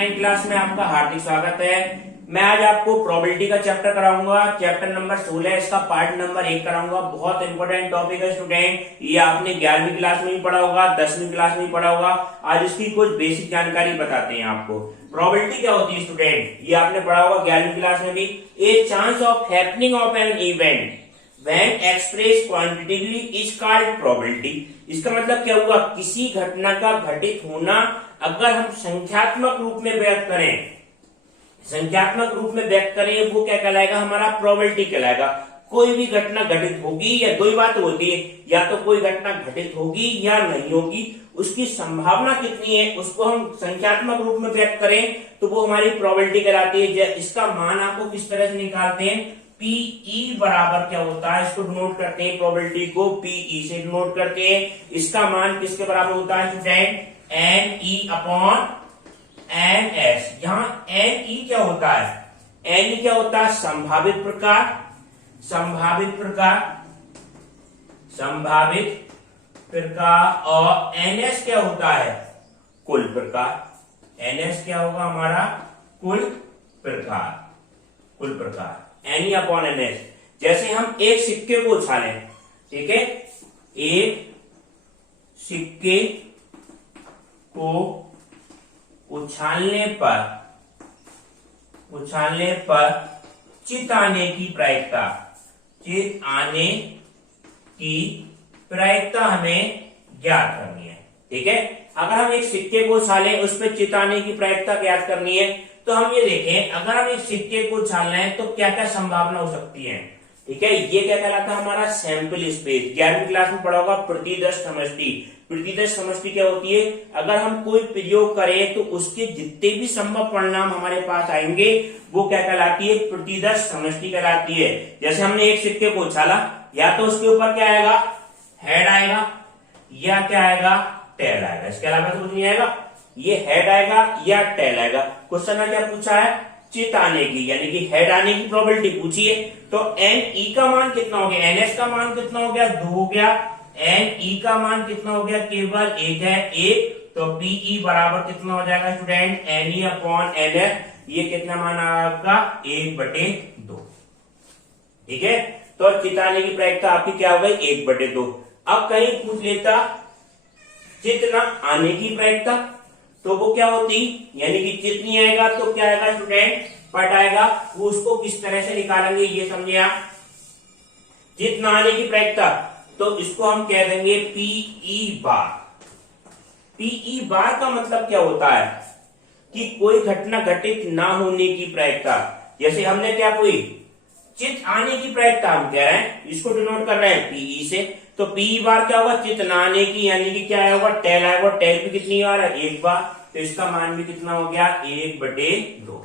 9 class में आपका हार्दिक स्वागत है। मैं आज आपको प्रोबेबिलिटी का चैप्टर कराऊंगा, चैप्टर नंबर 16, इसका पार्ट नंबर 1 कराऊंगा। बहुत इंपॉर्टेंट टॉपिक है स्टूडेंट, ये आपने 11वीं क्लास में भी पढ़ा होगा, 10वीं क्लास में भी पढ़ा होगा। आज इसकी कुछ बेसिक जानकारी बताते हैं आपको। प्रोबेबिलिटी क्या होती है स्टूडेंट, ये आपने पढ़ा होगा 11वीं क्लास में भी। A chance of happening of an event when expressed quantitatively is called probability। इसका मतलब क्या हुआ, किसी घटना का घटित होना अगर हम संख्यात्मक रूप में व्यक्त करें, वो क्या कहलाएगा, हमारा प्रोबेबिलिटी कहलाएगा। कोई भी घटना घटित होगी, या दो ही बात होती है, या तो कोई घटना घटित होगी या नहीं होगी, उसकी संभावना कितनी है उसको हम संख्यात्मक रूप में व्यक्त करें तो वो हमारी प्रोबेबिलिटी कहलाती है। इसका मान आपको किस तरह से निकालते हैं, पीई बराबर क्या होता है, इसको डिनोट करते हैं, प्रोबेबिलिटी को पीई से डिनोट करते हैं। इसका मान किसके बराबर होता है student, N E upon N S. यहाँ एन ई क्या होता है, एन ई क्या होता है, संभावित प्रकार, और एन एस क्या होता है, कुल प्रकार। एन एस क्या होगा हमारा, कुल प्रकार, N E upon N S. जैसे हम एक सिक्के को उछालें, ठीक है, एक सिक्के को उछालने पर चित आने की प्रायिकता हमें ज्ञात करनी है। ठीक है, अगर हम एक सिक्के को उछालें, उस पर चित आने की प्रायिकता ज्ञात करनी है, तो हम ये देखें, अगर हम एक सिक्के को उछालना है तो क्या क्या संभावना हो सकती है। ठीक है, ये क्या कहलाता है, हमारा सैंपल स्पेस। 11वीं क्लास में पढ़ा होगा प्रतिदर्श समष्टि। प्रतिदर्श समष्टि क्या होती है, अगर हम कोई प्रयोग करें तो उसके जितने भी संभव परिणाम हमारे पास आएंगे वो क्या कहलाती है, प्रतिदर्श समष्टि कहलाती है। जैसे हमने एक सिक्के को उछाला, या तो उसके ऊपर क्या आएगा, हेड आएगा, या क्या आएगा, टेल आएगा। इसके अलावा तो कुछ नहीं आएगा, ये हेड आएगा या टेल आएगा। क्वेश्चन में क्या पूछा है, चित आने की, यानी कि हेड आने की प्रोबेबिलिटी पूछी है। तो एन ई का मान कितना हो गया, एन एस का मान कितना हो गया, 2 हो गया। एन ई का मान कितना हो गया, केवल 1 है, 1। तो पीई बराबर कितना हो जाएगा student, N E upon N S. ये कितना मान आपका, 1/2। ठीक है, तो चित आने की प्रायिकता आपकी क्या हो गई, 1/2। अब कहीं पूछ लेता चित न आने की प्रायिकता, तो वो क्या होती, यानी कि चित नहीं आएगा तो क्या आएगा स्टूडेंट, पट आएगा। वो उसको किस तरह से निकालेंगे ये समझे आप। चित न आने की प्रायिकता, तो इसको हम कह देंगे पीई बार। पीई बार का मतलब क्या होता है कि कोई घटना घटित ना होने की प्रायिकता। जैसे हमने क्या कोई चित आने की प्रायिकता हम कह रहे हैं, इसको डिनोट कर रहे हैं पीई से। तो पीई बार क्या होगा, चित न आने की, यानी कि क्या होगा, टेल आएगा। टेल भी कितनी बार है, 1 बार। तो इसका मान भी कितना हो गया, 1/2,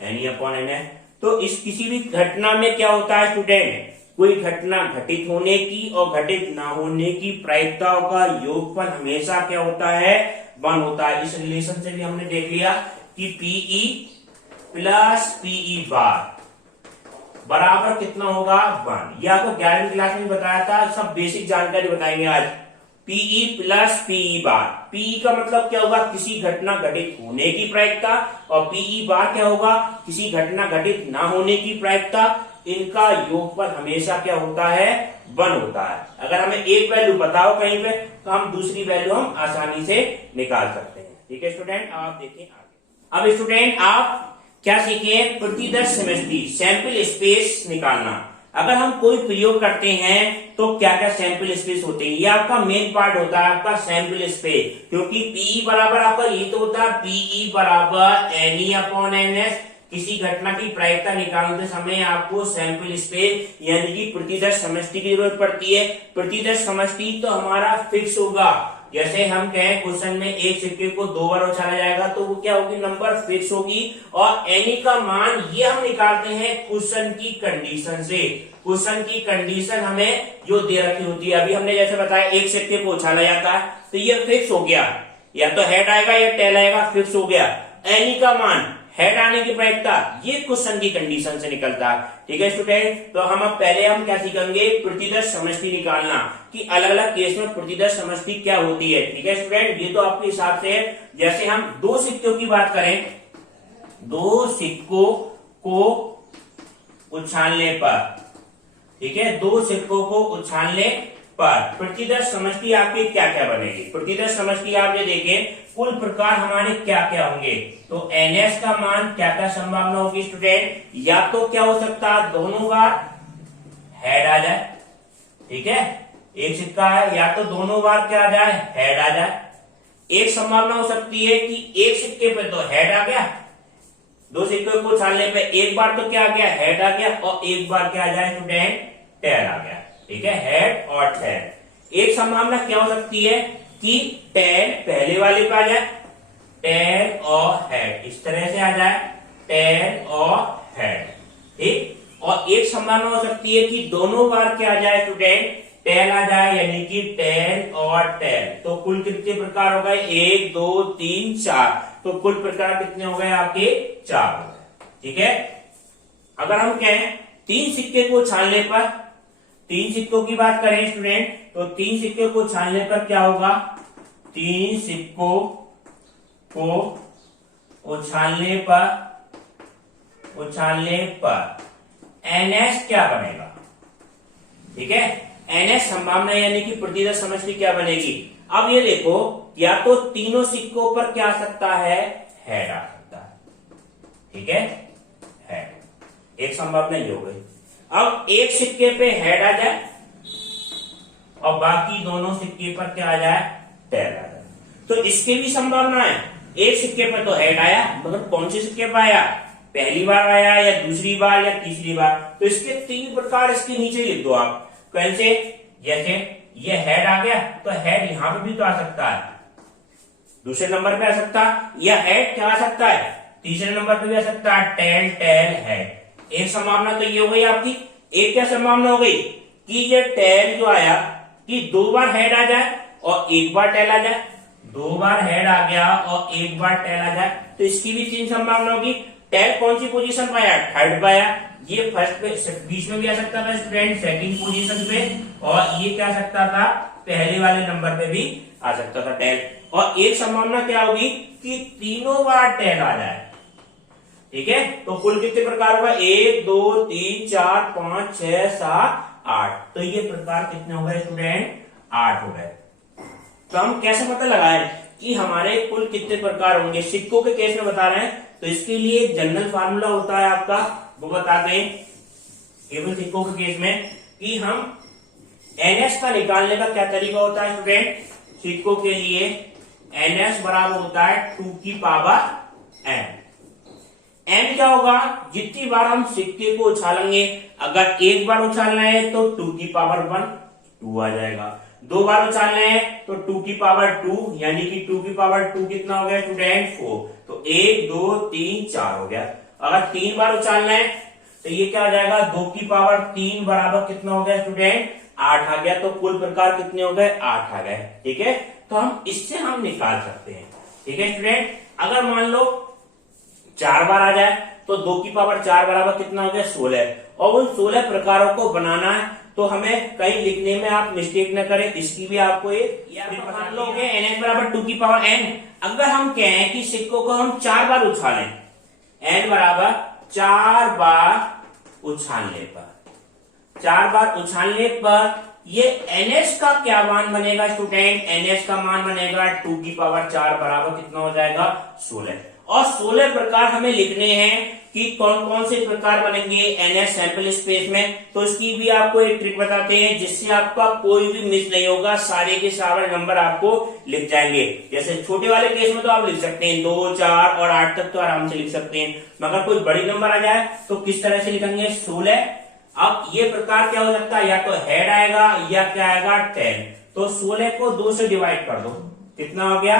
N E upon N S. तो इस किसी भी घटना में क्या होता है स्टूडेंट, कोई घटना घटित होने की और घटित ना होने की प्रायिकताओं का योगफल हमेशा क्या होता है, 1 होता है। इस रिलेशन से भी हमने देख लिया कि पीई प्लस पीई बार बराबर कितना होगा, 1। ये आपको 11वीं क्लास में बताया था, सब बेसिक जानकारी बताएंगे आज। पीई प्लस पीई बार, पीई का मतलब क्या होगा, किसी घटना घटित होने की प्रायिकता, और पीई बार क्या होगा, किसी घटना घटित ना होने की प्रायिकता। इनका योगफल हमेशा क्या होता है, 1 होता है। अगर हमें एक वैल्यू बताओ कहीं पे, तो हम दूसरी वैल्यू हम आसानी से निकाल सकते हैं। ठीक है स्टूडेंट, आप देखें आगे। अब स्टूडेंट आप क्या सीखे, प्रतिदर्श समष्टि, सैंपल स्पेस निकालना। अगर हम कोई प्रयोग करते हैं तो क्या क्या सैंपल स्पेस होते हैं, ये आपका मेन पार्ट होता है, आपका सैंपल स्पेस। क्योंकि पीई बराबर आपका ये तो होता है, पीई बराबर N E upon N S. किसी घटना की प्रायिकता निकालते समय आपको सैंपल स्पेस यानी कि प्रतिदर्श समष्टि की जरूरत पड़ती है। प्रतिदर्श समष्टि तो हमारा फिक्स होगा। जैसे हम कहें क्वेश्चन में एक सिक्के को 2 बार उछाला जाएगा, तो वो क्या होगी, नंबर फिक्स होगी। और एनी का मान ये हम निकालते हैं क्वेश्चन की कंडीशन से। क्वेश्चन की कंडीशन हमें जो दे रखी होती है, अभी हमने जैसे बताया एक सिक्के को उछाला जाता है, तो ये फिक्स हो गया, या तो हेड आएगा या टेल आएगा, फिक्स हो गया। एनी का मान, हेड आने की प्रायिकता, ये क्वेश्चन की कंडीशन से निकलता है। ठीक है स्टूडेंट, तो हम अब पहले हम क्या सीखेंगे, प्रतिदर्श समष्टि निकालना कि अलग अलग केस में प्रतिदर्श समष्टि क्या होती है। ठीक है स्टूडेंट, ये तो आपके हिसाब से है। जैसे हम 2 सिक्कों की बात करें, दो सिक्कों को उछालने पर, ठीक है, दो सिक्कों को उछालने पर प्रतिदर्श समष्टि आपकी क्या क्या बनेगी। प्रतिदर्श समष्टि आप ये देखें कुल प्रकार हमारे क्या क्या होंगे। तो NS का मान क्या क्या संभावना होगी स्टूडेंट, या तो क्या हो सकता है दोनों बार हेड आ जाए, ठीक है, एक सिक्का है या तो दोनों बार क्या आ जाए हेड आ जाए। एक संभावना हो सकती है कि एक सिक्के पे तो हेड आ गया, दो सिक्के को उछालने पे एक बार तो क्या आ गया हेड आ गया, और एक बार क्या आ जाए स्टूडेंट टेल आ गया, ठीक है, हेड और टेल। एक संभावना क्या हो सकती है कि टेल पहले वाले पे आ जाए, टेल और हेड इस तरह से आ जाए, टेल और हेड, ठीक। और एक संभावना हो सकती है कि दोनों बार क्या आ जाए स्टूडेंट टेल आ जाए, यानी कि टेल और टेल। तो कुल कितने प्रकार हो गए, 1 2 3 4, तो कुल प्रकार कितने हो गए आपके 4 हो गए, ठीक है। अगर हम कहें तीन सिक्के को उछालने पर, तीन सिक्कों की बात करें स्टूडेंट, तो तीन सिक्के को उछालने पर क्या होगा, तीन सिक्कों को उछालने पर NS क्या बनेगा, ठीक है, NS संभावना यानी कि प्रतिदर्श समष्टि क्या बनेगी। अब ये देखो या तो तीनों सिक्कों पर क्या आ सकता है हेड आ सकता है, ठीक है, हेड, एक संभावना ये हो गई। अब एक सिक्के पे हेड आ जाए और बाकी दोनों सिक्के पर क्या आ जाए टेल आ जाए, तो इसकी भी संभावना है। एक सिक्के पर तो हेड आया, मगर कौन से सिक्के पर आया, पहली बार आया या दूसरी बार या तीसरी बार, तो इसके तीन प्रकार इसके नीचे लिख दो आप। कैसे, जैसे ये हेड आ गया तो हेड यहां पर भी तो आ सकता है, दूसरे नंबर पे आ सकता है, या हेड क्या आ सकता है तीसरे नंबर पे भी आ सकता है, टेल टेल हेड। एक संभावना तो ये हो गई आपकी। एक क्या संभावना हो गई कि ये टेल जो आया कि दो बार हेड आ जाए और एक बार टेल आ जाए, दो बार हेड आ गया और एक बार टेल आ जाए, तो इसकी भी तीन संभावना होगी। टेल कौन सी पोजीशन पे आया, थर्ड पे आया, ये फर्स्ट पे बीच में भी आ सकता था स्टूडेंट सेकंड पोजीशन पे, और ये क्या आ सकता था पहले वाले नंबर पे भी आ सकता था टेल। और एक संभावना क्या होगी कि तीनों बार टेल आ जाए, ठीक है। तो कुल कितने प्रकार होगा, 1 2 3 4 5 6 7 8, तो ये प्रकार कितने हो गए स्टूडेंट 8 हो गए। तो हम कैसे पता लगाएं कि हमारे कुल कितने प्रकार होंगे, सिक्कों के केस में बता रहे हैं, तो इसके लिए जनरल फार्मूला होता है आपका, वो बताते हैं केवल सिक्कों के केस में कि हम NS का निकालने का क्या तरीका होता है स्टूडेंट। सिक्कों के लिए NS बराबर होता है 2 की पावर n। n क्या होगा, जितनी बार हम सिक्के को उछालेंगे, अगर एक बार उछालना है तो 2 की पावर 1 2 आ जाएगा, दो बार उछालना है तो 2 की पावर 2, यानी कि 2 की पावर 2 कितना हो गया स्टूडेंट 4, तो 1 2 3 4 हो गया। अगर तीन बार उछालना है तो ये क्या आ जाएगा, 2 की पावर 3 बराबर कितना हो गया स्टूडेंट 8 आ गया, तो कुल प्रकार कितने हो गए 8 आ गए, ठीक है। तो हम इससे हम निकाल सकते हैं, ठीक है स्टूडेंट। अगर मान लो 4 बार आ जाए तो 2 की पावर 4 बराबर कितना हो गया 16, और उन 16 प्रकारों को बनाना है, तो हमें कहीं लिखने में आप मिस्टेक न करें, इसकी भी आपको एक मान लो NS बराबर 2 की पावर n। अगर हम कहें कि सिक्कों को हम 4 बार उछालें, n बराबर 4 बार उछालने पर, 4 बार उछालने पर ये NS का क्या मान बनेगा स्टूडेंट, NS का मान बनेगा 2 की पावर 4 बराबर कितना हो जाएगा 16। और 16 प्रकार हमें लिखने हैं कि कौन कौन से प्रकार बनेंगे NS सैंपल स्पेस में, तो इसकी भी आपको एक ट्रिक बताते हैं जिससे आपका कोई भी मिस नहीं होगा, सारे के सारे नंबर आपको लिख जाएंगे। जैसे छोटे वाले केस में तो आप लिख सकते हैं 2 4 और 8 तक तो आराम से लिख सकते हैं, मगर कोई बड़ी नंबर आ जाए तो किस तरह से लिखेंगे 16। अब ये प्रकार क्या हो सकता है, या तो हेड आएगा या क्या आएगा 10, तो 16 को 2 से डिवाइड कर दो, कितना हो गया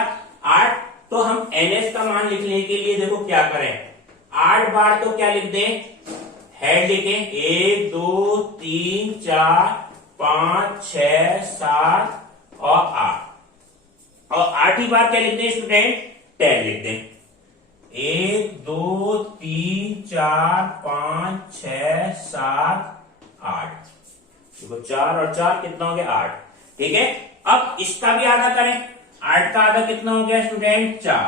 8। तो हम NS का मान लिखने के लिए देखो क्या करें, 8 बार तो क्या लिख दें, हेड लिखें 1 2 3 4 5 6 7 और 8, और 8 ही बार क्या लिख दें स्टूडेंट 10 लिख दें, 1 2 3 4 5 6 7 8, देखो 4 और 4 कितना हो गया 8, ठीक है। अब इसका भी आधा करें, 8 का आधा कितना हो गया स्टूडेंट 4,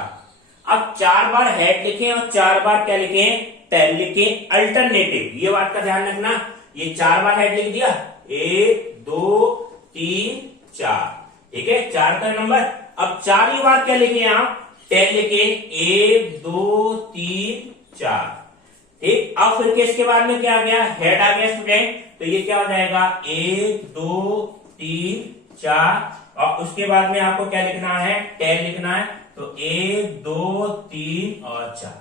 अब 4 बार हेड लिखें और 4 बार क्या लिखें, टेल लिखें, अल्टरनेटिव। ये बात का ध्यान रखना, ये 4 बार हेड लिख दिया, 1 2 3 4, ठीक है, 4 का नंबर। अब 4 ही बार क्या लिखे आप, टेल लिखे, 1 2 3 4, ठीक। अब फिर के इसके बाद में क्या आ गया, हेड आ गया स्टूडेंट, तो ये क्या हो जाएगा, 1 2 3 4, और उसके बाद में आपको क्या लिखना है, टेल लिखना है, तो 1 2 3 और 4,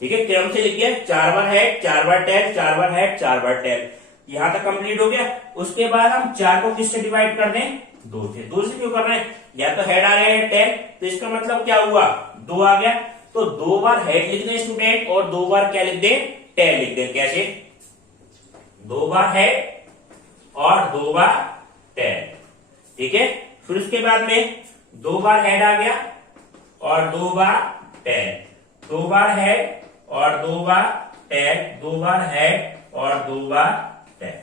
ठीक है। क्रम से लिखिए, 4 बार हेड, 4 बार टेल, 4 बार हेड, 4 बार टेल, यहां तक कंप्लीट हो गया। उसके बाद हम 4 को किससे डिवाइड कर दें, 2 से। 2 से क्यों कर रहे हैं, या तो हेड आ गया या टेल, तो इसका मतलब क्या हुआ, 2 आ गया, तो 2 बार हेड लिख दें स्टूडेंट और 2 बार क्या लिख दें, टेल लिख दें। कैसे, 2 बार हेड और 2 बार टेल, ठीक है। फिर उसके बाद में 2 बार हेड आ गया और 2 बार टेल, 2 बार हेड और 2 बार टेल, 2 बार हेड और 2 बार टेल,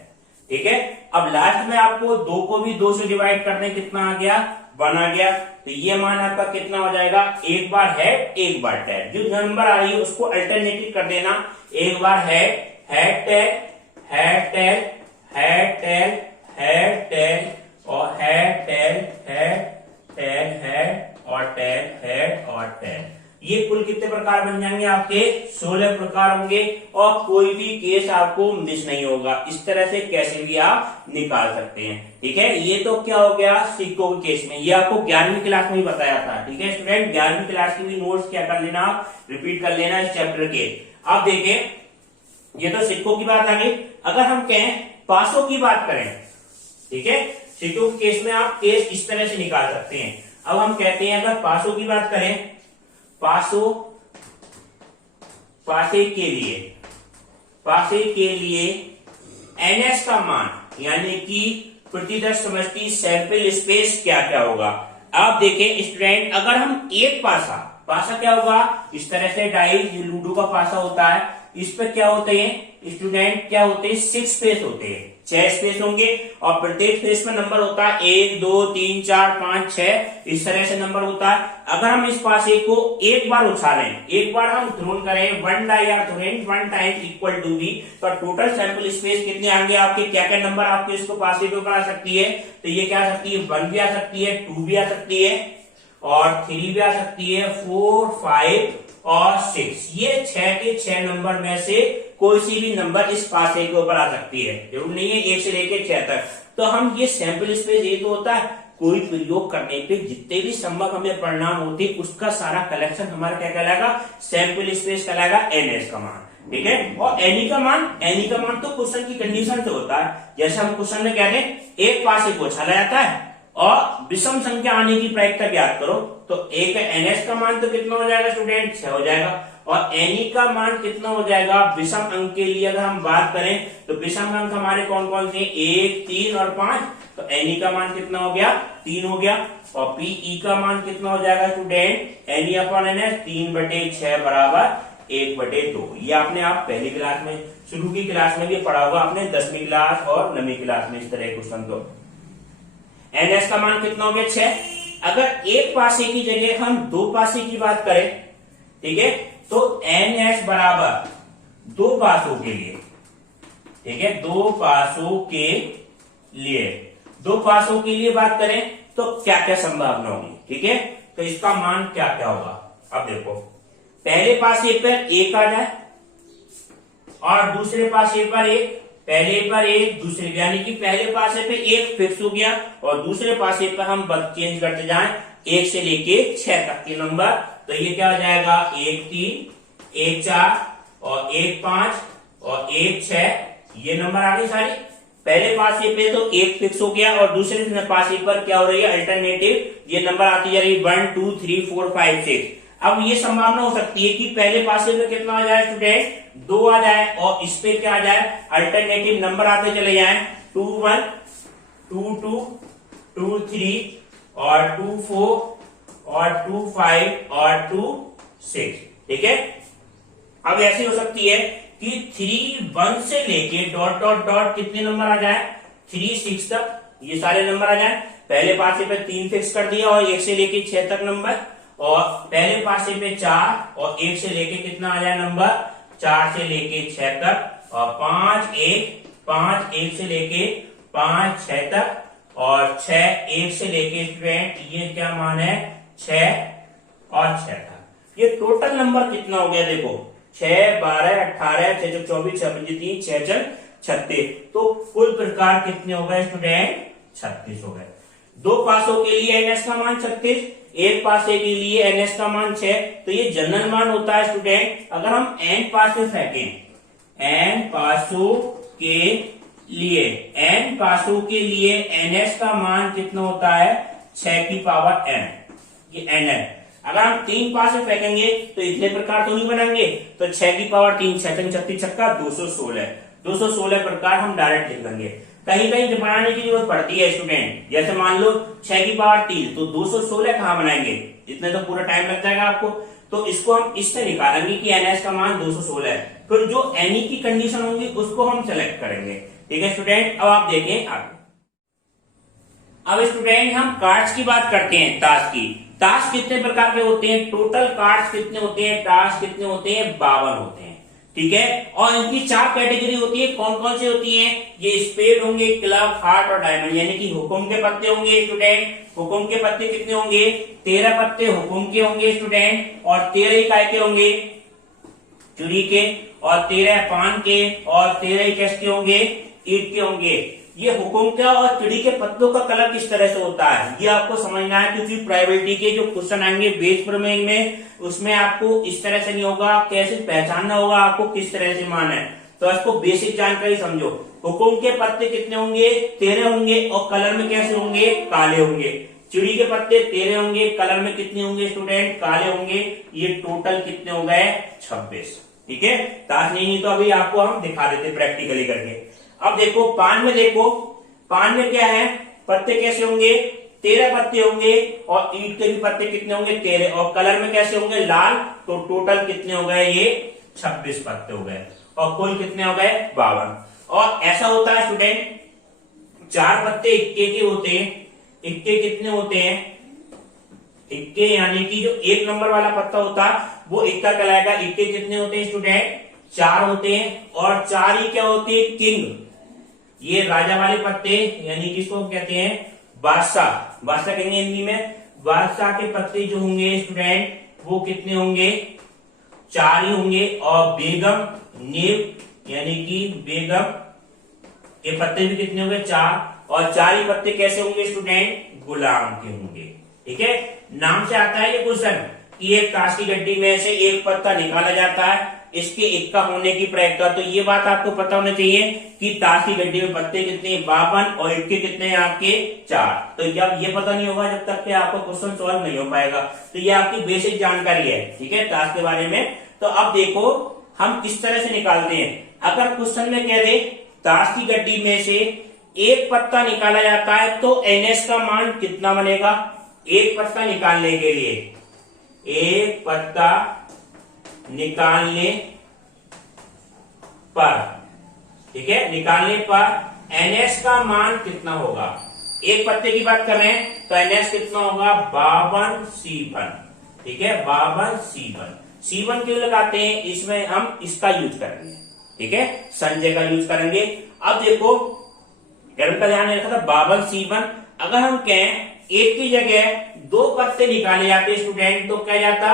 ठीक है। अब लास्ट में आपको 2 को भी 2 से डिवाइड करने, कितना आ गया, 1 आ गया, तो ये मान आपका कितना हो जाएगा, 1 बार हेड 1 बार टेल। जो नंबर आ रही है उसको अल्टरनेटिव कर देना, 1 बार head, head tail, head tail, head tail, head tail और head tail, head tail, head और टेल, हेड और टेल। ये कुल कितने प्रकार बन जाएंगे आपके, 16 प्रकार होंगे, और कोई भी केस आपको मिस नहीं होगा। इस तरह से कैसे भी आप निकाल सकते हैं, ठीक है। ये तो क्या हो गया, सिक्कों के केस में, ये आपको 11वीं क्लास में ही बताया था, ठीक है स्टूडेंट। 11वीं क्लास की भी नोट्स क्या कर लेना, आप रिपीट कर लेना इस चैप्टर के। अब देखें, ये तो सिक्कों की बात आ गई। अगर हम कहें पासों की बात करें, ठीक है, सिक्कों के केस में आप केस इस तरह से निकाल सकते हैं। अब हम कहते हैं, अगर पासों की बात करें, पासे के लिए NS का मान, यानी कि प्रति 10 समष्टि सैंपल स्पेस क्या क्या होगा। आप देखें स्टूडेंट, अगर हम एक पासा क्या होगा, इस तरह से डाइस, लूडो का पासा होता है, इस पे क्या होते हैं स्टूडेंट, क्या होते हैं, 6 स्पेस होते हैं, 6 स्पेस होंगे, और प्रत्येक स्पेस में नंबर होता है 1 2 3 4 5 6, इस तरह से नंबर होता है। अगर हम इस पासे को एक बार उछालें, एक बार हम थ्रोन करें, 1 die are thrown 1 time equal to v, तो टोटल सैंपल स्पेस कितने आएंगे आपके, क्या क्या नंबर आपके इसको पासे के ऊपर आ सकती है, तो ये क्या आ सकती है, 1 भी आ सकती है, 2 भी आ सकती है, और 3 भी आ सकती है, 4 5 और 6। ये 6 के 6 नंबर में से कोई सी भी नंबर इस पासे के ऊपर आ सकती है, जरूर नहीं है 1 से लेके 6 तक। तो हम ये सैंपल स्पेस, ये तो होता है कोई प्रयोग करने पे जितने भी संभव हमें परिणाम होते हैं उसका सारा कलेक्शन हमारा क्या कहलाएगा, सैंपल स्पेस कहलाएगा, NS का मान, ठीक है। और एनी का मान तो क्वेश्चन की कंडीशन से होता है। जैसे हम क्वेश्चन में कहते हैं, एक पासे को उछाला जाता है और विषम संख्या आने की प्रायिकता ज्ञात करो, तो एक NS का मान तो कितना हो जाएगा स्टूडेंट, 6 हो जाएगा, और एनी का मान कितना हो जाएगा, विषम अंक के लिए अगर हम बात करें तो विषम अंक हमारे कौन कौन से, 1 3 और 5, तो एनी का मान कितना हो गया, 3 हो गया, और पीई का मान कितना हो जाएगा स्टूडेंट, एनी अपॉन NS 3/6 बराबर 1/2। ये आपने आप पहली क्लास में, शुरू की क्लास में भी पढ़ा होगा आपने, 10वीं क्लास और 9वीं क्लास में इस तरह क्वेश्चन। तो NS का मान कितना हो गया, 6। अगर एक पासे की जगह हम 2 पासे की बात करें, ठीक है, तो NS बराबर 2 पासों के लिए, ठीक है, 2 पासों के लिए, 2 पासों के लिए बात करें तो क्या क्या संभावना होगी, ठीक है। तो इसका मान क्या क्या होगा, अब देखो, पहले पासे पर 1 आ जाए और दूसरे पासे पर 1, पहले पर 1 दूसरे, यानी कि पहले पासे पे 1 फिक्स हो गया और दूसरे पासे पर हम चेंज करते जाएं 1 से लेके 6 तक के नंबर, तो ये क्या हो जाएगा, 1 3 1 4 और 1 5 और 1 6, ये नंबर आ गए सारे। पहले पासे पे तो 1 फिक्स हो गया और दूसरे पासे पर क्या हो रही है, अल्टरनेटिव ये नंबर आती जा रही है 1 2 3 4 5 6। अब ये संभावना हो सकती है कि पहले पासे में कितना आ जाए स्टूडेंट, 2 आ जाए, और इस पे क्या आ जाए, अल्टरनेटिव नंबर आते चले जाएं, 2 1 2 2 2 3 और 2 4 और 2 5 और 2 6, ठीक है। अब ऐसी हो सकती है कि 3 1 से लेके डॉट डॉट डॉट कितने नंबर आ जाए, 3 6 तक ये सारे नंबर आ जाए। पहले पासे पे 3 फिक्स कर दिया और 1 से लेके 6 तक नंबर, और पहले पासे पे 4 और 1 से लेके कितना आ जाए नंबर 4 से लेके 6 तक और 5 1 से लेके 5 6 तक और 6 1 से लेके स्टूडेंट ये क्या मान है 6 और 6 तक। ये टोटल नंबर कितना हो गया देखो 6 12 18 6 24 26 3 6 36। तो कुल प्रकार कितने हो गए स्टूडेंट 36 हो गए। दो पासों के लिए एनएस का मान 36, एक पासे के लिए एनएस का मान 6। तो ये जनरल मान होता है स्टूडेंट। अगर हम एन पासे फेंकें एन पासों के लिए एनएस का मान कितना होता है 6 की पावर एन, ये एन है। अगर हम 3 पासे फेंकेंगे तो इतने प्रकार तो नहीं बनाएंगे, तो 6 की पावर 3 6 36 छक्का 216 प्रकार हम डायरेक्ट लिख लेंगे। कहीं कहीं बनाने की जरूरत पड़ती है स्टूडेंट, जैसे मान लो 6 की पावर 3 तो 216 कहां बनाएंगे, इतने तो पूरा टाइम लग जाएगा आपको। तो इसको हम इससे निकालेंगे कि एनएस का मान 216 है, फिर जो एनी की कंडीशन होगी उसको हम सेलेक्ट करेंगे। ठीक है स्टूडेंट, अब आप देखें आगे। अब स्टूडेंट हम कार्ड्स की बात करते हैं, ताश की। ताश कितने प्रकार के होते हैं, टोटल कार्ड्स कितने होते हैं, ताश कितने होते हैं 52 होते हैं। ठीक है, और इनकी 4 कैटेगरी होती है। कौन कौन सी होती है, ये स्पेड होंगे, क्लब, हार्ट और डायमंड, यानी कि हुकुम के पत्ते होंगे स्टूडेंट। हुकुम के पत्ते कितने होंगे 13 पत्ते हुकुम के होंगे स्टूडेंट, और 13 ही काय के होंगे चूड़ी के, और 13 पान के, और 13 ही किसके होंगे ईट के होंगे। ये हुकुम का और चिड़ी के पत्तों का कलर किस तरह से होता है ये आपको समझना है, क्योंकि प्रायोरिटी के जो क्वेश्चन आएंगे बेस प्रमेय में उसमें आपको इस तरह से नहीं होगा, कैसे पहचानना होगा आपको किस तरह से मान है। तो इसको बेसिक जानकारी समझो। हुकुम के पत्ते कितने होंगे 13 होंगे, और कलर में कैसे होंगे काले होंगे। चिड़ी के पत्ते 13 होंगे, कलर में कितने होंगे स्टूडेंट काले होंगे। ये टोटल कितने हो गए 26। ठीक है, ताश नहीं तो अभी आपको हम दिखा देते प्रैक्टिकली करके। अब देखो पान में, देखो पान में क्या है, पत्ते कैसे होंगे 13 पत्ते होंगे, और ईंट के भी पत्ते कितने होंगे 13, और कलर में कैसे होंगे लाल। तो टोटल कितने हो गए ये 26 पत्ते हो गए, और कुल कितने हो गए 52। और ऐसा होता है स्टूडेंट 4 पत्ते इक्के के होते हैं। इक्के कितने होते हैं, इक्के यानी कि जो 1 नंबर वाला पत्ता होता है वो इक्का कहलाएगा। इक्के कितने होते हैं स्टूडेंट 4 होते हैं, और 4 ही क्या होते हैं किंग, ये राजा वाले पत्ते, यानी किसको कहते हैं बादशाह। बादशाह कहेंगे हिंदी में। बादशाह के पत्ते जो होंगे स्टूडेंट वो कितने होंगे 4 ही होंगे, और बेगम नेब यानी कि बेगम के पत्ते भी कितने होंगे 4, और 4 ही पत्ते कैसे होंगे स्टूडेंट गुलाम के होंगे। ठीक है, नाम से आता है ये क्वेश्चन कि एक ताश की गड्डी में से एक पत्ता निकाला जाता है, इसके इक्का होने की प्रयोगता। तो ये बात आपको पता होना चाहिए कि ताश की गड्डी में पत्ते कितने 52 और इक्के कितने हैं आपके 4। तो जब ये पता नहीं होगा जब तक कि आपको क्वेश्चन सॉल्व नहीं हो पाएगा। तो ये आपकी बेसिक जानकारी है ठीक है ताश के बारे में। तो अब देखो हम किस तरह से निकालते हैं। अगर क्वेश्चन में कह दे ताश की गड्डी में से एक पत्ता निकाला जाता है तो एनएस का मान कितना बनेगा। एक पत्ता निकालने के लिए, एक पत्ता निकालने पर, ठीक है, निकालने पर एनएस का मान कितना होगा। एक पत्ते की बात कर रहे हैं तो एनएस कितना होगा 52C1। ठीक है, 52C1। C1 क्यों लगाते हैं, इसमें हम इसका यूज करेंगे। ठीक है, संजय का यूज करेंगे। अब देखो गणित का ध्यान रखा था 52C1। अगर हम कहें एक की जगह 2 पत्ते निकाले जाते स्टूडेंट तो क्या जाता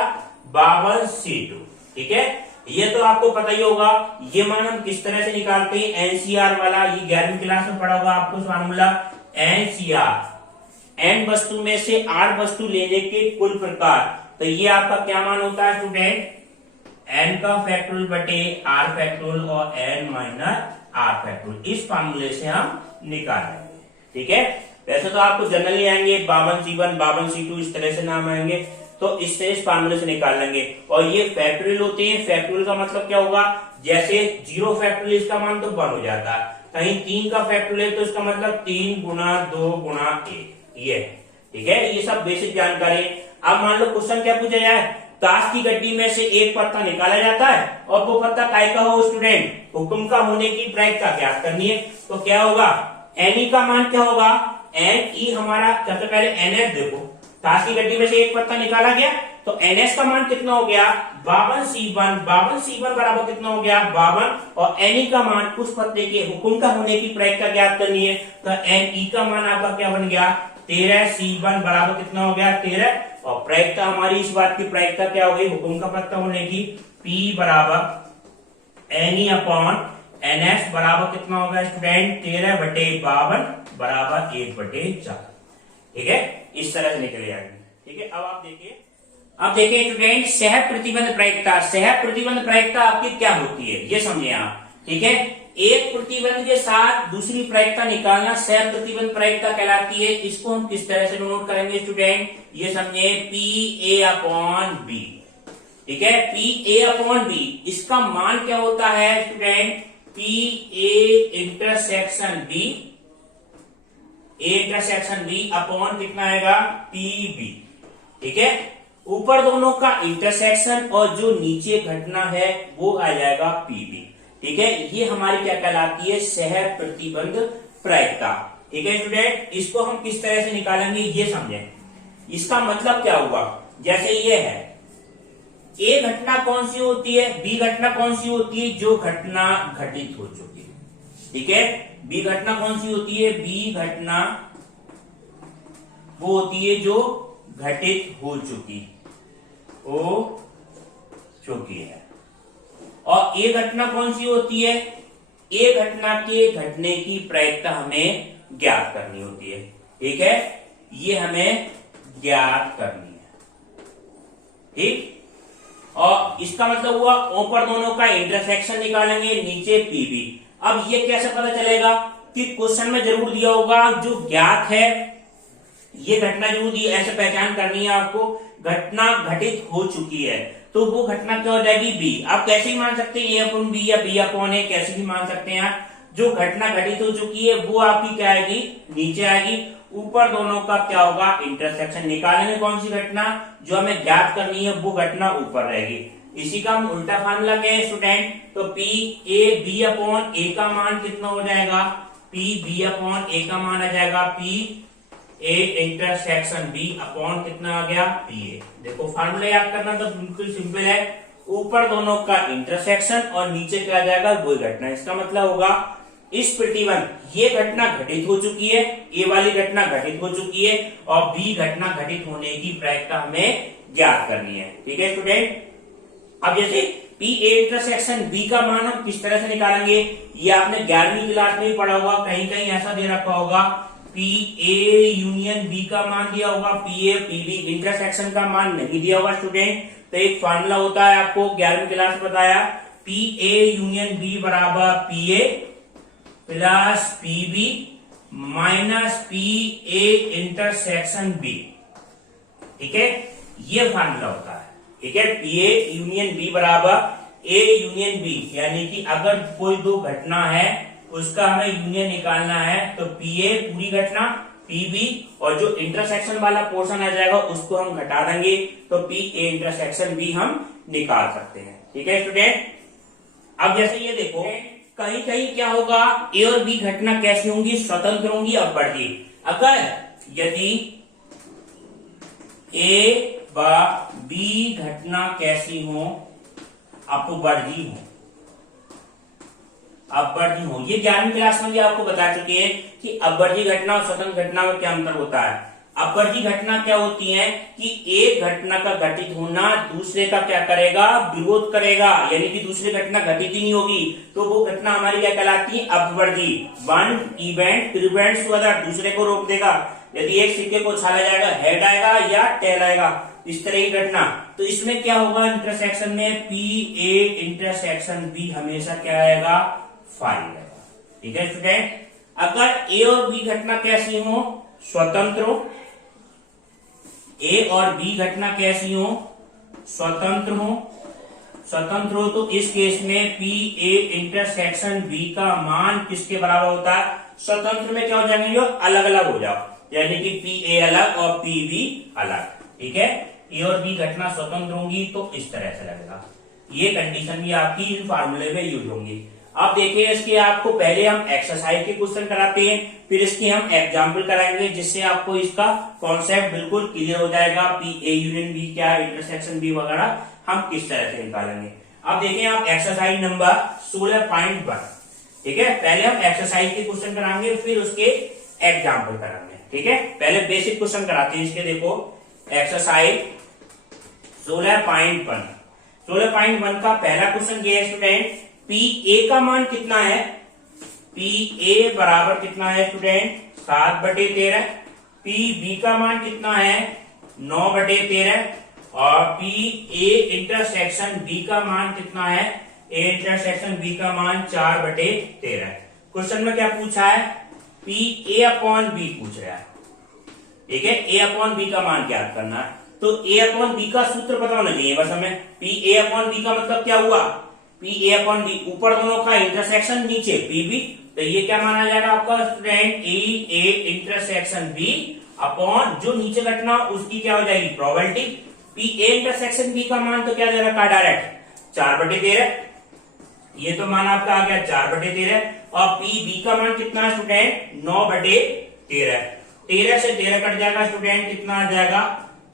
52C2। ठीक है, ये तो आपको पता ही होगा। ये मान हम किस तरह से निकालते हैं, एनसीआर वाला, ये 11वीं क्लास में पढ़ा होगा आपको फार्मूला एनसीआर, एन वस्तु में से आर वस्तु लेने के कुल प्रकार। तो ये आपका क्या मान होता है स्टूडेंट, एन का फैक्टोरियल बटे आर फैक्टोरियल और एन माइनस आर फैक्टोरियल। इस फार्मूले से हम निकालेंगे। ठीक है, वैसे तो आपको जनरली आएंगे 52C1 52C2 इस तरह से नाम आएंगे, तो इससे इस फार्मूले से निकाल लेंगे। और ये फैक्टोरियल होते हैं। फैक्टोरियल का मतलब क्या होगा, जैसे 0 फैक्टोरियल इसका मान तो 1 हो जाता है, कहीं 3 का फैक्टोरियल तो इसका मतलब 3 गुना 2 गुना 1 ये। ठीक है, ये सब बेसिक जानकारी। अब मान लो क्वेश्चन क्या पूछा जाए, ताश की गड्डी में से एक पत्ता निकाला जाता है और वो पत्ता काय का हो स्टूडेंट, हुक्म का होने की प्रायिकता ज्ञात करनी है। तो क्या होगा, एन का मान क्या होगा, एन ई हमारा सबसे पहले एन एस। देखो ताश की गड्डी में से एक पत्ता निकाला गया तो NS का मान कितना हो गया 52C1, 52C1 बराबर कितना हो गया 52, और Ne का मान उस पत्ते के हुक्म का होने की प्रायिकता ज्ञात करनी है, तो Ne का मान आपका क्या बन गया 13C1 बराबर कितना हो गया 13, और प्रायिकता हमारी इस बात की प्रायिकता क्या हो गई हुक्म का पत्ता होने की, P बराबर Ne अपॉन NS बराबर कितना होगा स्टूडेंट 13/52 बराबर 1/4। ठीक है, इस तरह से निकल जाएगी। ठीक है, अब देखिए स्टूडेंट सह प्रतिबंध प्रायिकता, सह प्रतिबंध प्रायिकता आपकी क्या होती है ये समझिए आप। ठीक है, एक प्रतिबंध के साथ दूसरी प्रायिकता निकालना सह प्रतिबंध प्रायिकता कहलाती है। इसको हम किस तरह से नोट करेंगे स्टूडेंट, ये समझिए PA अपॉन B। ठीक है, PA अपॉन B, इसका मान क्या होता है student PA intersection B, A intersection B upon कितना आएगा PB। ठीक है, ऊपर दोनों का इंटरसेक्शन और जो नीचे घटना है वो आ जाएगा PB। ठीक है, ये हमारी क्या कहलाती है सह प्रतिबंध प्रायिकता। ठीक है स्टूडेंट, इसको हम किस तरह से निकालेंगे ये समझें। इसका मतलब क्या हुआ, जैसे ये है A घटना कौन सी होती है, B घटना कौन सी होती है जो घटना घटित हो चुकी है। ठीक है, B घटना कौन सी होती है, B घटना वो होती है जो घटित हो चुकी है, और A घटना कौन सी होती है, A घटना के घटने की प्रायिकता हमें ज्ञात करनी होती है। ठीक है, ये हमें ज्ञात करनी है। ठीक, और इसका मतलब हुआ ऊपर दोनों का इंटरसेक्शन निकालेंगे, नीचे PB। अब ये कैसे पता चलेगा कि क्वेश्चन में जरूर दिया होगा जो ज्ञात है ये घटना जरूर दी, ऐसे पहचान करनी है आपको, घटना घटित हो चुकी है तो वो घटना क्या हो जाएगी B। आप कैसे ही मान सकते हैं A अपॉन B या B अपॉन A, कैसे भी मान सकते हैं। जो घटना घटित हो चुकी है वो आपकी क्या आएगी नीचे आएगी, ऊपर दोनों का क्या होगा इंटरसेक्शन निकालेंगे, कौन सी घटना जो हमें ज्ञात करनी है वो घटना ऊपर रहेगी। इसी का हम उल्टा फार्मूला क्या है स्टूडेंट, तो PA B अपॉन A का मान कितना हो जाएगा PB अपॉन A का मान आ जाएगा PA इंटरसेक्शन B अपॉन कितना आ गया PA। देखो फार्मूला याद करना तो बिल्कुल सिंपल है, ऊपर दोनों का इंटरसेक्शन और नीचे क्या आ जाएगा वही घटना। इसका मतलब होगा इस प्रतिबंध ये घटना घटित हो चुकी है, ए वाली घटना घटित हो चुकी है, और बी घटना घटित होने की प्रायिकता हमें ज्ञात करनी है। ठीक है स्टूडेंट, अब जैसे PA इंटरसेक्शन B का मान हम किस तरह से निकालेंगे, ये आपने 11वीं क्लास में ही पढ़ा होगा, कहीं कहीं ऐसा दे रखा होगा PA यूनियन B का मान दिया होगा, PA PB इंटरसेक्शन का मान नहीं दिया होगा स्टूडेंट। तो एक फार्मूला होता है आपको 11वीं क्लास में बताया, PA यूनियन B बराबर PA plus PB minus PA intersection B। ठीक है, ये फार्मूला होता है। ठीक है, PA यूनियन B बराबर A यूनियन B, यानी कि अगर कोई दो घटना है उसका हमें यूनियन निकालना है तो PA पूरी घटना, PB और जो इंटरसेक्शन वाला पोर्शन आ जाएगा उसको हम घटा देंगे तो PA इंटरसेक्शन B हम निकाल सकते हैं। ठीक है स्टूडेंट, अब जैसे ये देखो कहीं कहीं क्या होगा A और B घटना कैसी होंगी स्वतंत्र होंगी अपवर्ती। अगर यदि A व B घटना कैसी हो अपवर्ती हो, ये 11वीं क्लास में भी आपको बता चुके हैं कि अपवर्ती घटना और स्वतंत्र घटना में क्या अंतर होता है। अपवर्ती घटना क्या होती है कि एक घटना का घटित होना दूसरे का क्या करेगा विरोध करेगा, यानी कि दूसरी घटना घटित ही नहीं होगी तो वो घटना हमारी क्या कहलाती है अपवर्ती। वन इवेंट प्रिवेंट्स अदर, दूसरे को रोक देगा। यदि एक सिक्के को उछाला जाएगा हेड आएगा या टेल आएगा, इस तरह की घटना। तो इसमें क्या होगा इंटरसेक्शन में PA इंटरसेक्शन B हमेशा क्या आएगा फाइव आएगा। ठीक है स्टूडेंट, अगर A और B घटना कैसी हो स्वतंत्र हो, A और B घटना कैसी हो स्वतंत्र हो तो इस केस में PA इंटरसेक्शन B का मान किसके बराबर होता है, स्वतंत्र में क्या हो जाएंगे जो अलग अलग हो जाओ, यानी कि PA अलग और PB अलग। ठीक है, A और B घटना स्वतंत्र होंगी तो इस तरह से लगेगा। ये कंडीशन भी आपकी इन फार्मूले में यूज होंगी। अब देखिए इसके आपको पहले हम एक्सरसाइज के क्वेश्चन कराते हैं, फिर इसके हम एग्जाम्पल कराएंगे, जिससे आपको इसका कॉन्सेप्ट बिल्कुल क्लियर हो जाएगा। पी ए यूनियन बी क्या है, इंटरसेक्शन बी वगैरह हम किस तरह से निकालेंगे। अब देखिए आप एक्सरसाइज नंबर 16.1, ठीक है। पहले हम एक्सरसाइज के क्वेश्चन कराएंगे, फिर उसके एग्जाम्पल कराएंगे, ठीक है। पहले बेसिक क्वेश्चन कराते हैं इसके। देखो एक्सरसाइज 16.1 का पहला क्वेश्चन ये है स्टूडेंट, पी ए का मान कितना है। पी ए बराबर कितना है स्टूडेंट, 7/13। पी बी का मान कितना है, 9/13। और पी ए इंटरसेक्शन बी का मान कितना है, ए इंटरसेक्शन बी का मान 4/13। क्वेश्चन में क्या पूछा है, पी ए अपॉन बी पूछ रहा है, ठीक है। ए अपॉन बी का मान क्या करना है, तो ए अपॉन बी का सूत्र पता होना चाहिए बस हमें। पी ए अपॉन बी का मतलब क्या हुआ, पी ए अपॉन बी, ऊपर दोनों का इंटरसेक्शन, नीचे पी बी, तो ये क्या माना जाएगा आपका student, A intersection B upon जो नीचे घटना उसकी क्या हो जाएगी probability. P A intersection B का मान तो क्या दे रखा है डायरेक्ट 4/13, ये तो मान आपका आ गया 4/13। और पी बी का मान कितना है स्टूडेंट, 9/13। 13 से 13 कट जाएगा स्टूडेंट, कितना आ जाएगा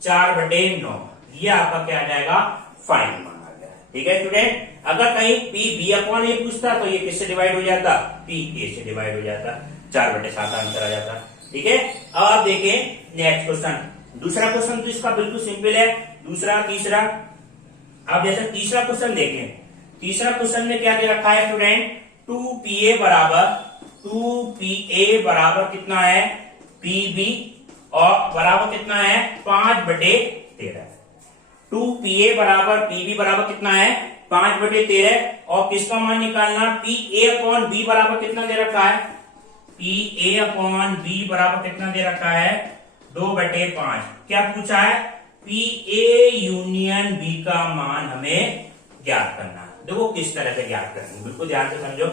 4/9। ये आपका क्या आ जाएगा फाइनल मान आ गया, ठीक है स्टूडेंट। अगर कहीं पी बी अपॉन ए पूछता तो ये किससे डिवाइड हो जाता, पी ए से डिवाइड हो जाता, 4/7 आंसर आ जाता, ठीक है। अब आप देखें नेक्स्ट क्वेश्चन, दूसरा क्वेश्चन तो इसका बिल्कुल सिंपल है। दूसरा तीसरा, अब जैसे तीसरा क्वेश्चन देखें, तीसरा क्वेश्चन में क्या दे रखा है स्टूडेंट, 2PA बराबर कितना है, PB और बराबर कितना है 5/13। 2PA बराबर PB बराबर कितना है 5/13। और किसका मान निकालना, PA अपॉन B बराबर कितना दे रखा है, PA अपॉन B बराबर कितना दे रखा है 2/5। क्या पूछा है, PA यूनियन B का मान हमें ज्ञात करना है। देखो किस तरह से ज्ञात करेंगे, बिल्कुल ध्यान से समझो।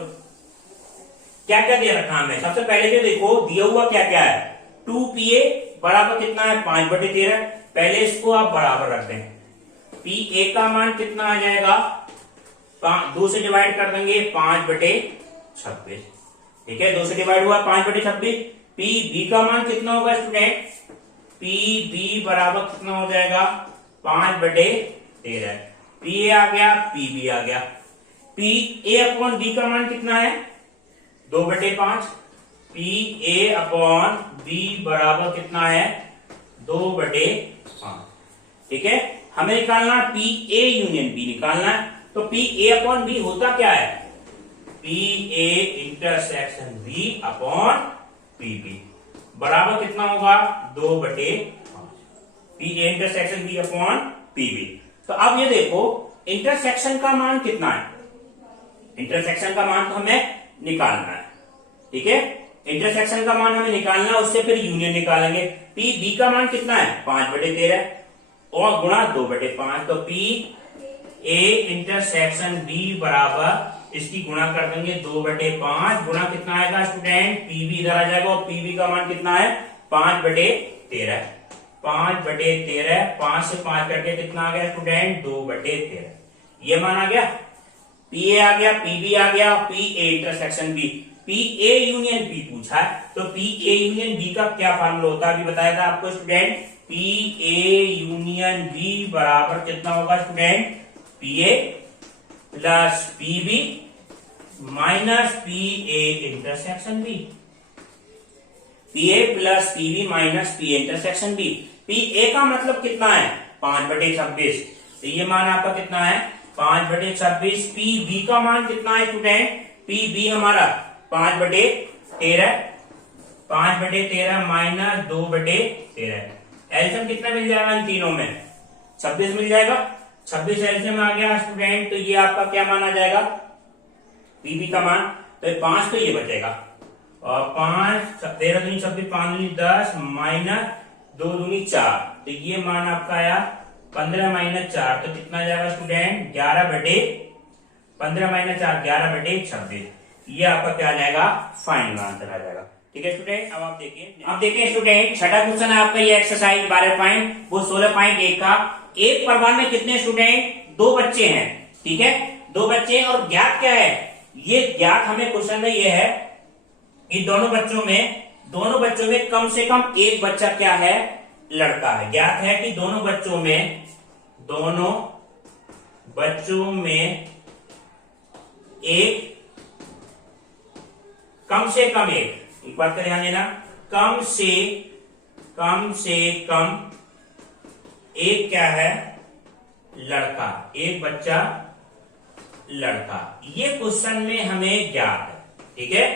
क्या क्या दे रखा हमें, सबसे पहले जो देखो दिया हुआ क्या क्या है, 2PA बराबर कितना है 5/13। पहले इसको आप बराबर रख दें, PA का मान कितना आ जाएगा, 2 से डिवाइड कर देंगे 5/26, ठीक है। 2 से डिवाइड हुआ 5/26। PB का मान कितना होगा स्टूडेंट, PB बराबर कितना हो जाएगा 5/13। PA आ गया, PB आ गया। PA अपॉन B का मान कितना है 2/5। PA अपॉन B बराबर कितना है 2/5, ठीक है। हमें निकालना PA यूनियन B निकालना है, तो PA अपॉन B होता क्या है, PA intersection B upon PB बराबर कितना होगा 2/5। PA intersection B upon PB। तो अब ये देखो इंटरसेक्शन का मान कितना है, इंटरसेक्शन का मान तो हमें निकालना है, ठीक है। इंटरसेक्शन का मान हमें निकालना है, उससे फिर यूनियन निकालेंगे। PB का मान कितना है 5/13 और गुणा 2/5, तो PA इंटरसेक्शन B बराबर इसकी गुणा कर देंगे 2/5 गुणा कितना आएगा स्टूडेंट, PB इधर आ जाएगा और PB का मान कितना है 5/13। 5/13, 5 से 5 करके कितना आ गया स्टूडेंट 2/13। ये मान आ गया, PA आ गया, PB आ गया, PA intersection B। PA union B पूछा है, तो PA यूनियन B का क्या फार्मूला होता है अभी बताया था आपको स्टूडेंट। PA यूनियन B बराबर कितना होगा student, PA plus PB minus PA intersection B। PA plus PB minus PA intersection B। PA का मतलब कितना है 5/26, तो ये मान आपका कितना है 5/26। PB का मान कितना है स्टूडेंट, PB हमारा 5/13, 5/13 माइनस 2/13। एलसीएम कितना मिल जाएगा इन तीनों में 26 मिल जाएगा। 26 एलसीएम आ गया स्टूडेंट, तो ये आपका क्या मान आ जाएगा PB का मान, तो 5 तो ये बचेगा और 5 13 दूनी 26, 5 दूनी 10 माइनस 2 दूनी 4, तो ये मान आपका आया 15 माइनस 4, तो कितना जाएगा स्टूडेंट 11/15 माइनस 4 11/26। ये आपका क्या आ जाएगा फाइनल आंसर आ जाएगा, ठीक है स्टूडेंट। अब आप देखिए स्टूडेंट छठा क्वेश्चन है आपका, ये एक्सरसाइज 16.1 का। एक परिवार में कितने स्टूडेंट, 2 बच्चे हैं, ठीक है। 2 बच्चे और ज्ञात क्या है, ये ज्ञात हमें क्वेश्चन में ये है कि दोनों बच्चों में कम से कम एक बच्चा क्या है, लड़का है। ज्ञात है कि दोनों बच्चों में एक कम से कम एक बात का ध्यान देना, कम से कम एक क्या है, लड़का, एक बच्चा लड़का। ये क्वेश्चन में हमें ज्ञात है। ठीक है,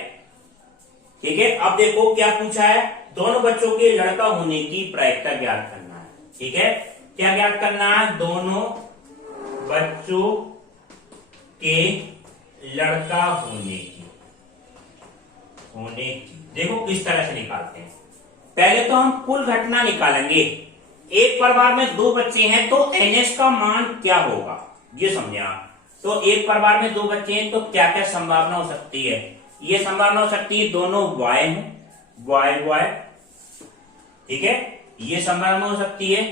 ठीक है। अब देखो क्या पूछा है, दोनों बच्चों के लड़का होने की प्रायिकता ज्ञात करना है। ठीक है, क्या ज्ञात करना है, दोनों बच्चों के लड़का होने की। देखो किस तरह से निकालते हैं। पहले तो हम कुल घटना निकालेंगे। एक परिवार में दो बच्चे हैं तो NS का मान क्या होगा, ये समझे आप। तो एक परिवार में दो बच्चे हैं तो क्या क्या संभावना हो सकती है। ये संभावना हो सकती है दोनों बॉय हैं, बॉय। ठीक है, ये संभावना हो सकती है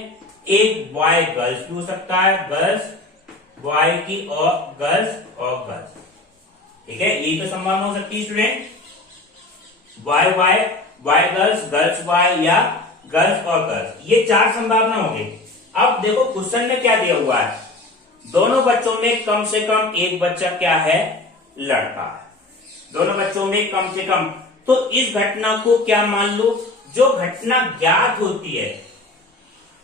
एक बॉय गर्ल्स भी हो सकता है, गर्ल्स बॉय की और गर्ल्स। ठीक है, यही तो संभावना हो सकती है स्टूडेंट, बॉय गर्ल्स बॉय या गर्ल्स और गर्ल्स। ये चार संभावना हो गई। अब देखो क्वेश्चन में क्या दिया हुआ है, दोनों बच्चों में कम से कम एक बच्चा क्या है, लड़का है। दोनों बच्चों में कम से कम, तो इस घटना को क्या मान लो, जो घटना ज्ञात होती है।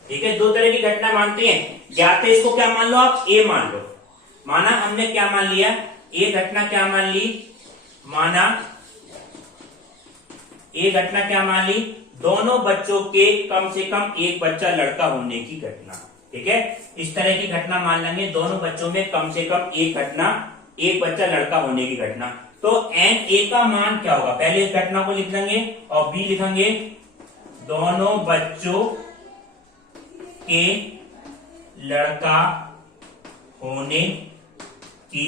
ठीक है, दो तरह की घटना मानते हैं, ज्ञात है इसको क्या मान लो आप, ए मान लो। माना हमने क्या मान लिया, ये घटना क्या मान ली, माना ये घटना क्या मान ली, दोनों बच्चों के कम से कम एक बच्चा लड़का होने की घटना। ठीक है, इस तरह की घटना मान लेंगे, दोनों बच्चों में कम से कम एक बच्चा लड़का होने की घटना। तो NA का मान क्या होगा, पहले इस घटना को लिख लेंगे और B लिखेंगे, दोनों बच्चों के लड़का होने की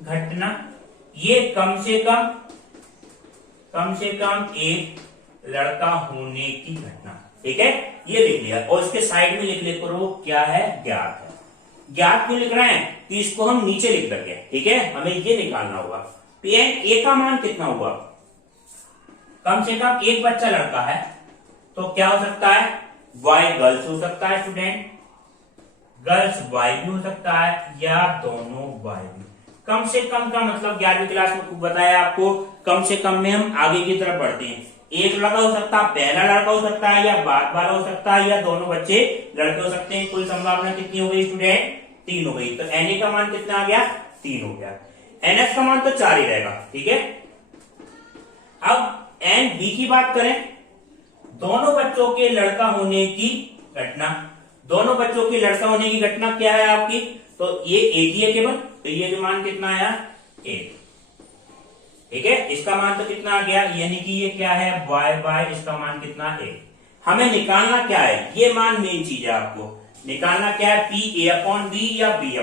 घटना। ये कम से कम एक लड़का होने की घटना। ठीक है, ये लिख लिया और इसके साइड में लिख ले करो क्या है, ज्ञात है। ज्ञात क्यों लिख रहे हैं कि इसको हम नीचे लिख देंगे। ठीक है, हमें ये निकालना होगा NA का मान कितना हुआ, कम से कम एक बच्चा लड़का है तो क्या हो सकता है, बॉय गर्ल्स हो सकता है स्टूडेंट, गर्ल्स बॉय भी हो सकता है या दोनों बॉय भी। कम से कम का मतलब 11वीं क्लास में बताया आपको, कम से कम में हम आगे की तरफ बढ़ते हैं। एक लड़का हो सकता है, पहला लड़का हो सकता है या बाद वाला हो सकता है या दोनों बच्चे लड़के हो सकते हैं। कुल संभावना कितनी हो गई स्टूडेंट, 3 हो गई। तो NA का मान कितना आ गया, 3 हो गया। NS का मान तो 4 ही रहेगा। ठीक है, अब NB की बात करें, दोनों बच्चों के लड़का होने की घटना। दोनों बच्चों के लड़का होने की घटना क्या है आपकी, तो ये एक ही है केवल, तो ये जो मान कितना आया, 1। ठीक है, इसका मान तो कितना आ गया, यानी कि ये क्या है, बाय इसका मान कितना, 1। हमें निकालना क्या है, ये मान मेन चीज है, आपको निकालना क्या है, PA/B या B/A।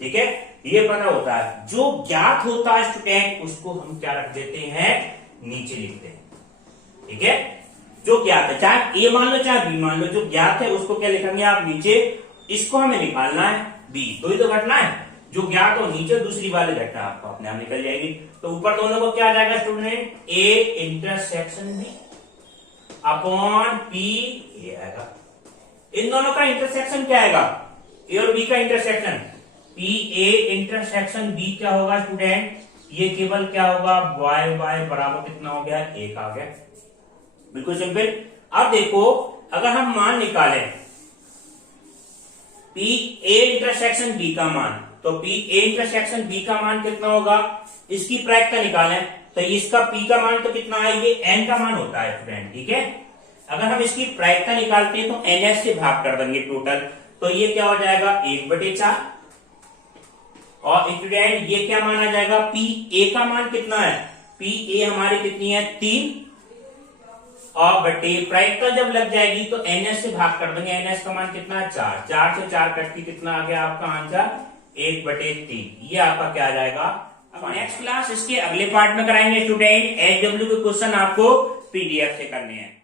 ठीक है, ये पता होता है, जो ज्ञात होता है स्टूडेंट उसको हम क्या रख देते हैं, नीचे लिखते हैं। ठीक है, जो ज्ञात है, चाहे A मान लो चाहे B मान लो, जो ज्ञात है उसको क्या लिखेंगे आप, नीचे। इसको हमें निकालना है B, तो ही तो घटना है, जो ज्ञात हो नीचे, दूसरी वाली घटना आपको अपने आप निकल जाएगी। तो ऊपर दोनों को क्या आ जाएगा student, A intersection B upon P ये आएगा। इन दोनों का इंटरसेक्शन क्या आएगा, A और B का इंटरसेक्शन, PA इंटरसेक्शन B क्या होगा स्टूडेंट, ये केवल क्या होगा, y बराबर कितना हो गया, 1 आ गया। बिल्कुल सिंपल। अब देखो अगर हम मान निकालें PA इंटरसेक्शन B का मान, तो PA इंटरसेक्शन B का मान कितना होगा, इसकी प्रायिकता निकालें तो इसका P का मान तो कितना है, ये N का मान होता है स्टूडेंट। ठीक है, अगर हम इसकी प्रायिकता निकालते हैं तो NS से भाग कर देंगे टोटल, तो ये क्या हो जाएगा, 1/4। और स्टूडेंट ये क्या माना जाएगा, PA का मान कितना है, PA हमारी कितनी है, 3 और बटे प्रायिकता जब लग जाएगी तो NS से भाग कर देंगे। NS का मान कितना है, 4। 4 से 4 कट के कितना आ गया आपका आंसर, 1/3। ये आपका क्या आ जाएगा। अब नेक्स्ट क्लास इसके अगले पार्ट में कराएंगे स्टूडेंट, SW के क्वेश्चन आपको PDF से करने हैं।